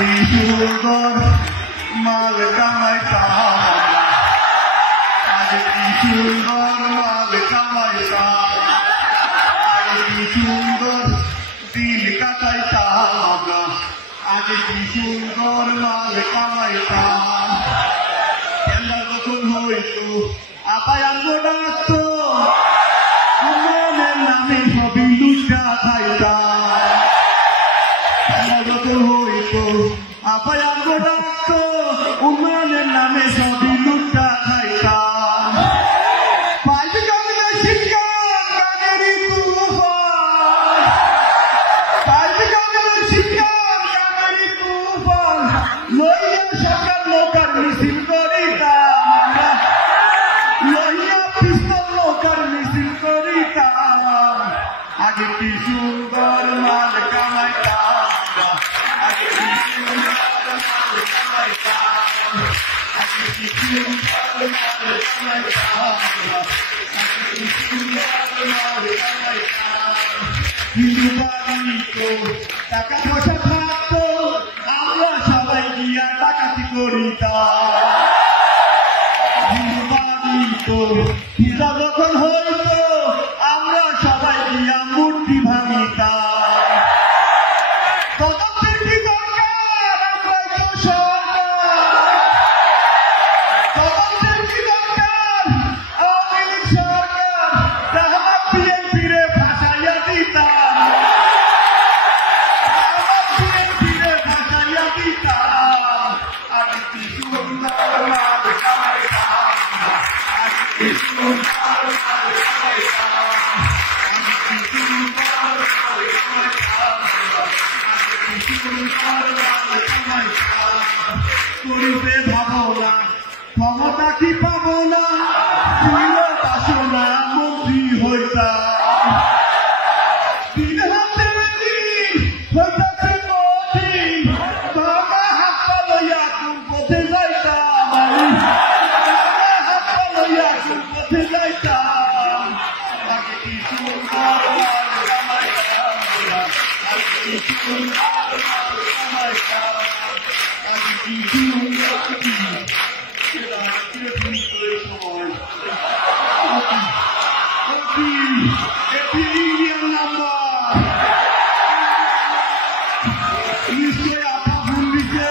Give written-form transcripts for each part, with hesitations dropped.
কি সুন্দর মাল কামাইতাম, আজ কি সুন্দর মাল কামাইতাম, আজ কি সুন্দর দিন কাটাইতাম, আজ কি সুন্দর মাল কামাইতাম। খেলা যখন হইতো আপায় আনবো ডাকতো, উন্নয়নের নামে সবই লুচা খাইতাম। খেলা যখন হইতো আপায় আনবো ডাকতো, উন্নয়নের নামে সবই লুচা খাইতাম। পাইতে কামে শিক্ষা কামেরই তুফান, পাইতে কামে শিক্ষা কামেরই তুফান, লইয়া সরকার নৌকার মিছিল করিতাম, লইয়া পিস্তল নৌকার মিছিল করিতাম। আগে কি সুন্দর মাল কামাইতাম, আগে কি সুন্দর মাল কামাইতাম, আগে কি সুন্দর মাল কামাইতাম, আগে কি সুন্দর মাল কামাইতাম। হিন্দু বাড়ি তো টাকা পয়সা থাকতো, আমরা সবাই গিয়া ডাকাতি করিতাম। হিন্দু বাড়ি তো হিজা যখন হইতো, আমরা সবাই গিয়া মূর্তি ভাঙিতাম। তদন্তের কি দরকার, আমরাই তো সরকার, তদন্তের কি দরকার, আওয়ামী লীগ সরকার, তাহলে বিএনপি রে ফাঁসাইয়া দিতাম, বিএনপি রে ফাঁসাইয়া দিতাম। আগে কি সুন্দর মাল কামাইতাম, আগে কি সুন্দর মাল কামাইতাম, আগে কি সুন্দর মাল কামাইতাম, আগে কি সুন্দর মাল কামাইতাম। করবে ভাবনা ক্ষমতা কি পাবো না, ছিল বাসনা মন্ত্রী হইতাম। দিন হাতে দিন হইতাছে কঠিন, বাবা হাত পা লইয়া কোন পথে যাইতাম, আমি বাবা হাত পা লইয়া কোন পথে যাইতাম। আগে কি সুন্দর মাল কামাইতাম, আগে কি সুন্দর মাল কামাইতাম, আগে কি সুন্দর নিশ্চয় আপা ফোন দিচ্ছে,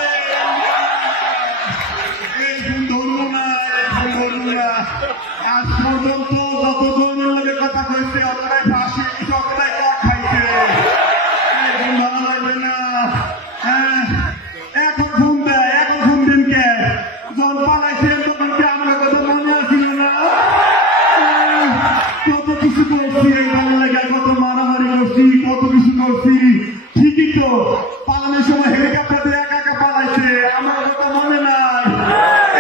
এই ফোন ধরবো না, এই ফোন ধরবো না। আজ পর্যন্ত যত ধরনের লোকের কথা কইছে, অতটাই ফাঁসি, সকলাই কাক খাইছে, এই ফোন ভালো লাগবে না। হ্যাঁ, এখন ফোন দেয়, এখন ফোন দিন কে? যখন পালাইছেন তখন কি আমার কথা মনে আসছিল না? কত কিছু করছি এই ভালো লাগে, কত মারামারি করছি, কত কিছু করছি। ঠিকই তো, পালানোর সময় হেলিকপ্টার দিয়ে একা একা পালাইছে, আমার কথা মনে নাই?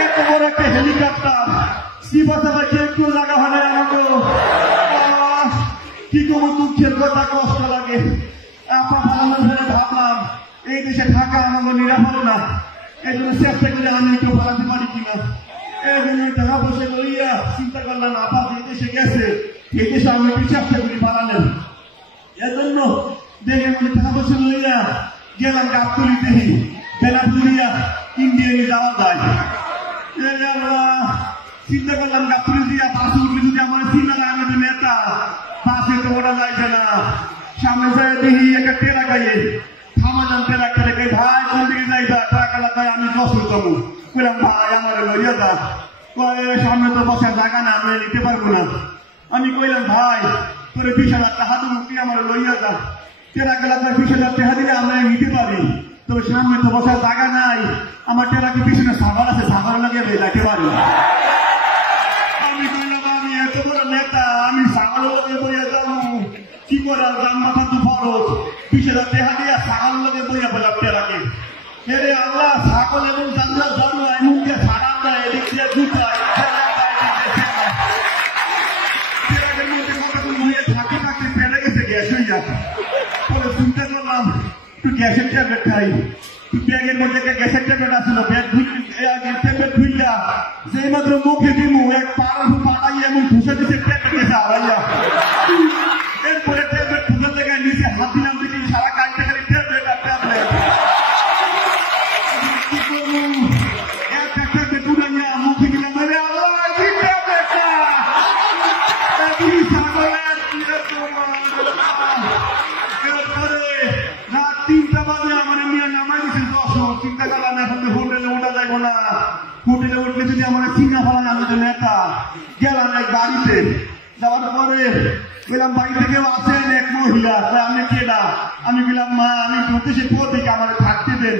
এত বড় একটা হেলিকপ্টার, সিবাসা বাকি একটু লাগা হয় না আমাকে। কি কোনো দুঃখের কথা, কষ্ট লাগে। আপা পালানোর পরে ভাবলাম এই দেশে থাকা আমাকে নিরাপদ না, এই জন্য চেষ্টা করে আমি একটু পালাতে পারি কিনা। এই জন্য টাকা পয়সা লইয়া চিন্তা করলাম, আপা যে দেশে গেছে এই দেশে আমি একটু চেষ্টা করি পালানোর। এর জন্য দেখে আমি টাকা পয়সা লইয়া গেলাম গাবতলি, দেখি বেলাপুরিয়া ইন্ডিয়ানে যাওয়া যায়। আমরা চিন্তা করলাম গাবতলি দিয়া বাসে উঠলে যদি আমার চিন্তা আমি তো নেতা, বাসে তো ওরা যাইছে না। সামনে যায় দেখি একটা টেরা গাইয়ে থামালাম, টেরা কেটে গাই, ভাই কোন দিকে যাইবা? টাকা লাগাই আমি যশোর যাবো। বললাম ভাই আমার লইয়া যা। সামনে তো বসার জায়গা না, আমি নিতে পারবো না। আমি কইলাম ভাই তোরে 20,000 টাকা তো মুক্তি আমার লইয়া যা। টেরা গেলা 20,000 টাকা দিলে আমরা নিতে পারি, তবে সামনে তো বসার জায়গা নাই। আমার টেরাকে পিছনে সাগর আছে, সাগর লাগিয়ে যাইতে পারি। আমি কইলাম আমি এত বড় নেতা, আমি সাগর লগে বইয়া যাবো কি করে? জাম মাথা তো ফরজ, 20,000 টাকা দিয়া সাগর লগে বইয়া বললাম টেরাকে, হেরে আল্লাহ ছাগল এবং জানলার জন্ম এমন যে সারা দেয়, এদিক দিয়ে দুটায় টেরাকের মধ্যে কতক্ষণ হয়ে থাকতে থাকতে ফেলে গেছে গ্যাস হইয়া। পরে চিন্তা করলাম একটু গ্যাসের ট্যাবলেট খাই। ব্যাগের মধ্যে একটা গ্যাসের ট্যাবলেট আসছিল, ট্যাবলেট খুললা যেই মাত্র মুখে দিমু এক পাড়ার পাড়াই এমন ঘুষে দিছে ট্যাবলেট গেছে হারাইয়া। এরপরে ট্যাবলেট ঘুষে জায়গায় নিচে হাত দিলাম, দিদি সারা কাজটা খালি ট্যাবলেট আর ট্যাবলেট। এরপরে রাত 3টা বাজে আমার নিয়ে নামাই দিছে 10 চিন্তা করলাম এখন হোটেলে ওঠা যাবো না হোটেলে উঠলে যদি আমার চিনা ফেলান আমি তো নেতা গেলাম এক বাড়িতে যাওয়ার পরে গেলাম বাড়ি থেকে আসেন এক মহিলা আমি কেডা আমি গেলাম মা আমি ঢুকতে সে থেকে আমার থাকতে দেন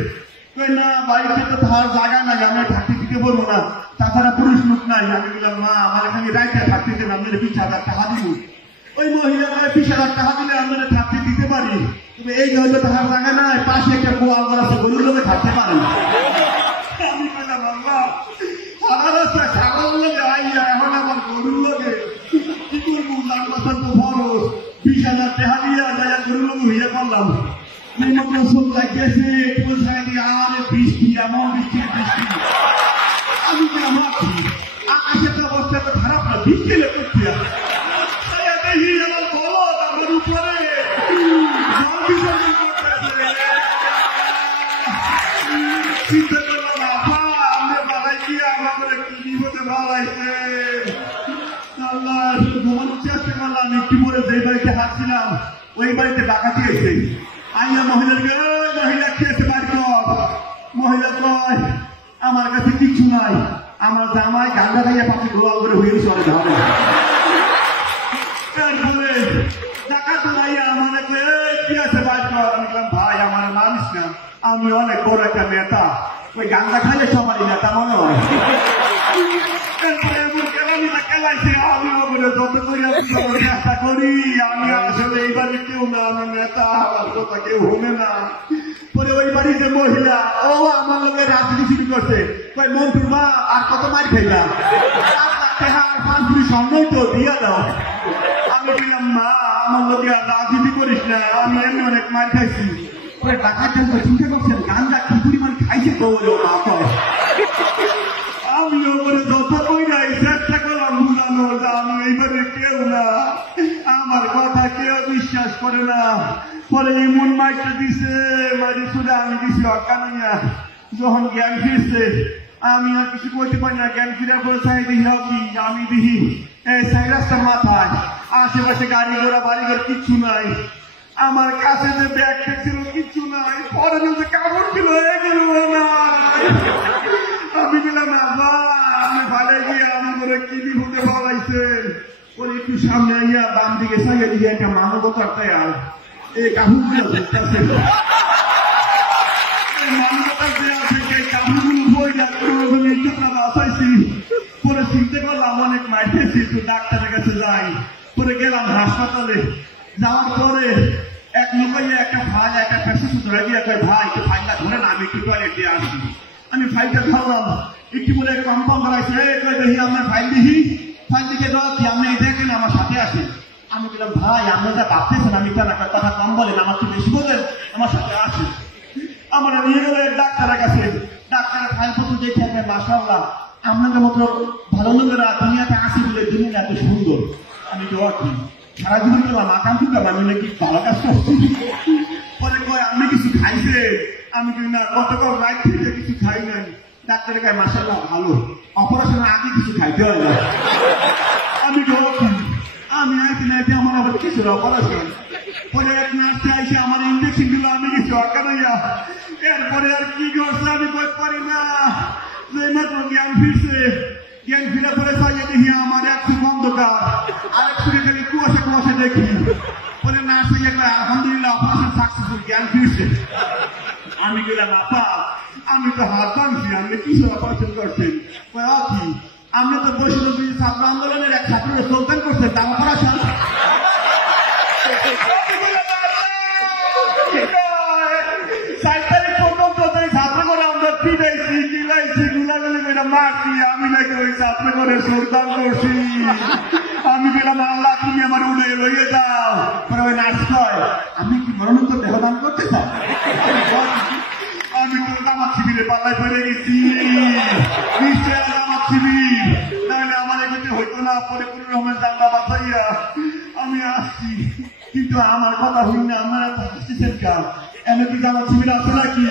না বাড়িতে তো থাকার জায়গা নাই আমি থাকতে দিতে পারবো না তাছাড়া পুরুষ লোক নাই আমি গেলাম মা আমার এখানে রাইতে থাকতে দেন আপনার 20,000 টাকা দিব ওই মহিলা 20,000 টাকা দিলে আপনারা থাকতে দিতে পারি তবে এই হয়তো থাকার জায়গা নাই পাশে একটা গোয়াল ঘর আছে গরুর লোকে থাকতে পারেন আমি বললাম আল্লাহ সারা রাস্তা ছাগল লোকে আইয়া এখন আমার গরুর লোকে কি করবো তার কথা তো খরচ 20,000 টাকা দিয়ে যায় গরুর লোক হইয়া করলাম বৃষ্টি এমন বৃষ্টি আমি আকাশের অবস্থা তো খারাপ না বৃষ্টি করতে দেখি আমার বলদ আমার উপরে চিন্তা করলাম আপা আমি বালাই গিয়ে আমার কি বিপদে বালাইছে আল্লাহ ঘুমানোর চেষ্টা করলাম একটু পরে যে বাড়িতে হাঁটছিলাম ওই বাড়িতে ডাকাতি এসে আইয়া মহিলাকে মহিলা খেয়েছে বাড়ি মহিলা কয় আমার কাছে কিছু নাই আমার জামাই গাঁজা খাইয়া পাশে গোয়াল করে হয়ে চলে ধরে তারপরে ডাকাত আইয়া আমার কি আছে বাড়ি আমি বললাম ভাই আমার মানিস না আমি অনেক বড় একটা নেতা ওই গাঁজা খাইলে সবারই নেতা মনে হয় খেলাইছে আমি যত করে চেষ্টা করি আমি আসলে এই বাড়ি কেউ না আমার নেতা আমার কথা কেউ হলে না পরে ওই বাড়িতে মহিলা ও আমার লোকের রাজনীতি শুরু করছে মন্টুর মা আর কত মার খাইলাম আর 5 স্বর্ণই তো দিয়া দাও আমি বললাম মা আমার লোকে রাজনীতি করিস না আমি এমনি অনেক মার খাইছি পরে টাকার জন্য চিন্তা করছেন গান্দা কি পরিমাণ খাইছে তো মা কয় আমি ওপরে যত কইরাই চেষ্টা করলাম বুঝানোর আমি এইভাবে কেউ না আমার কথা কেউ বিশ্বাস করে না পরে এমন মাইকটা দিছে মারি শুনে আমি দিছি অকানাইয়া যখন জ্ঞান ফিরছে আমি আর কিছু করতে পারি না জ্ঞান ফিরার পরে চাই দিই কি আমি দিহি এই সাই রাস্তার মাথায় আশেপাশে গাড়ি ঘোড়া বাড়ি ঘর কিচ্ছু নাই আমার কাছে যে ব্যাগ ছিল কিচ্ছু নাই পরে যে কাপড় ছিল এগুলো না আমি বললাম আব্বা আমি ভালো গিয়ে আমি বলে কি বিপদে বলাইছেন ওর একটু সামনে আইয়া বাম দিকে সাইয়া দিকে একটা মানবতার তৈরি এই কাপড়গুলো ঘুরতেছে এই মানবতার দেওয়া থেকে কাপড়গুলো বই বাঁচাইছি পরে চিনতে করলাম অনেক মাইতেছি তো ডাক্তারের কাছে যাই পরে গেলাম হাসপাতালে যাওয়ার পরে এক লোকাইয়া একটা ভাই একটা পেশা ধরে দিয়ে ভাই তো ফাইলটা ধরে না আমি একটু টয়লেট দিয়ে আসি আমি ফাইলটা ধরলাম একটু বলে কম্পাউন্ডার আছে দেখি আপনার ফাইল দেখি ফাইল দিকে কি আপনি দেখেন আমার সাথে আসেন আমি বললাম ভাই আপনি যা ভাবতেছেন আমি তার একটা কথা কম বলেন আমার তো বেশি বলেন আমার সাথে আসেন আমার নিয়ে গেলে ডাক্তারের কাছে ডাক্তারের ফাইল পত্র দেখে আপনার মাশাআল্লাহ আপনাদের মতো ভালো লোকেরা দুনিয়াতে আসি বলে দুনিয়া এত সুন্দর আমি তো কি সারা জীবন করলাম আকাম করলাম আমি নাকি ভালো কাজ করছি পরে কয় আপনি কিছু খাইছে আমি কিন্তু না গতকাল রাত থেকে কিছু খাই নাই ডাক্তারের কাছে মাশাআল্লাহ ভালো অপারেশনের আগে কিছু খাইতে হয় না আমি কি আমি আইছি না আমার আবার কিছু অপারেশন পরে এক নার্সে আইসে আমার ইঞ্জেকশন দিল আমি কিছু অকানাইয়া এরপরে আর কি করছে আমি বলতে পারি না যে মাত্র জ্ঞান ফিরছে জ্ঞান ফিরে পরে চাইয়ে দেখি আমার এক চোখ অন্ধকার আরেক চোখে খালি কুয়াশা কুয়াশা দেখি পরে নার্স আলহামদুলিল্লাহ অপারেশন সাকসেসফুল জ্ঞান ফিরছে আমি গেলাম আপা আমি তো হাত ভাঙছি আপনি কিছু অপারেশন করছেন কি আপনি তো বৈষ্ণবী ছাত্র আন্দোলনের এক ছাত্রের যোগদান করছেন তা অপারেশন ছাত্র করে আমরা পিটাইছি গিলাইছি গুলাগুলি করে মারছি আমি নাকি ওই ছাত্র করে যোগদান করছি আমি গেলাম আল্লাহ তুমি আমার উড়ে লইয়ে যাও ওই নার্স কয় আমি কি মরণোত্তর দেহদান করতে চাও আমি তো জামাত শিবিরে পাল্লায় ফেলে গেছি নিশ্চয় জামাত শিবির তাহলে আমার এখানে হইতো না পরিপূর্ণ রহমান জানলা বাঁচাইয়া আমি আসছি কিন্তু আমার কথা হই না আপনারা তো হাসতেছেন কা এমন কি জামাত শিবির আছে নাকি